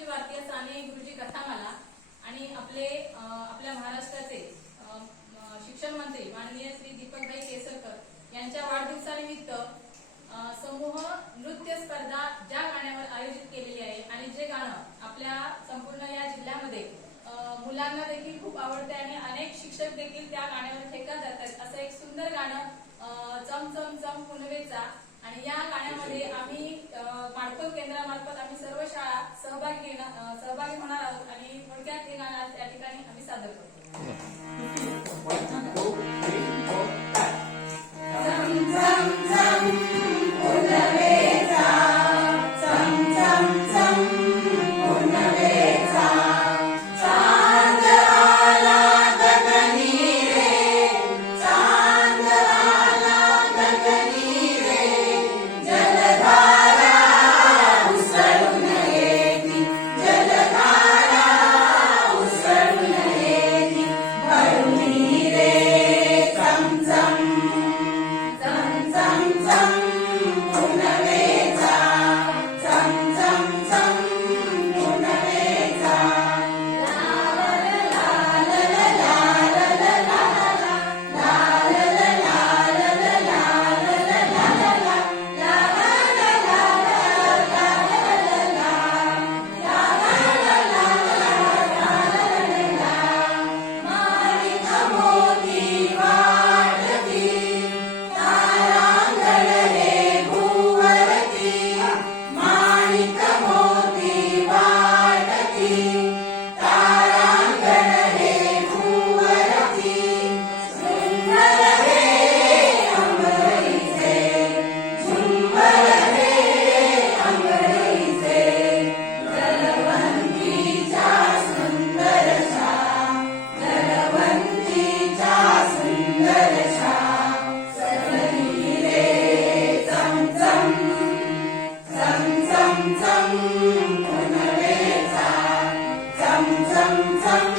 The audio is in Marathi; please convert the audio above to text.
अखिल भारतीय साने गुरुजी कथामाला आणि आपले आपल्या महाराष्ट्राचे शिक्षण मंत्री माननीय श्री दीपकभाई केसरकर यांच्या वाढदिवसानिमित्त समूह नृत्य स्पर्धा ज्या गाण्यावर आयोजित केलेली आहे आणि जे गाणं आपल्या संपूर्ण या जिल्ह्यामध्ये मुलांना देखील खूप आवडते आणि अनेक शिक्षक देखील त्या गाण्यावर ठेका जातात असं एक सुंदर गाणं चम चम चम पुनवेचा आणि या गाण्यामध्ये आम्ही अ, माडखोल केंद्रामार्फत आम्ही शाळा सहभागी घेणार सहभागी होणार आहोत आणि थोडक्यात हे गाणं त्या ठिकाणी आम्ही सादर करू.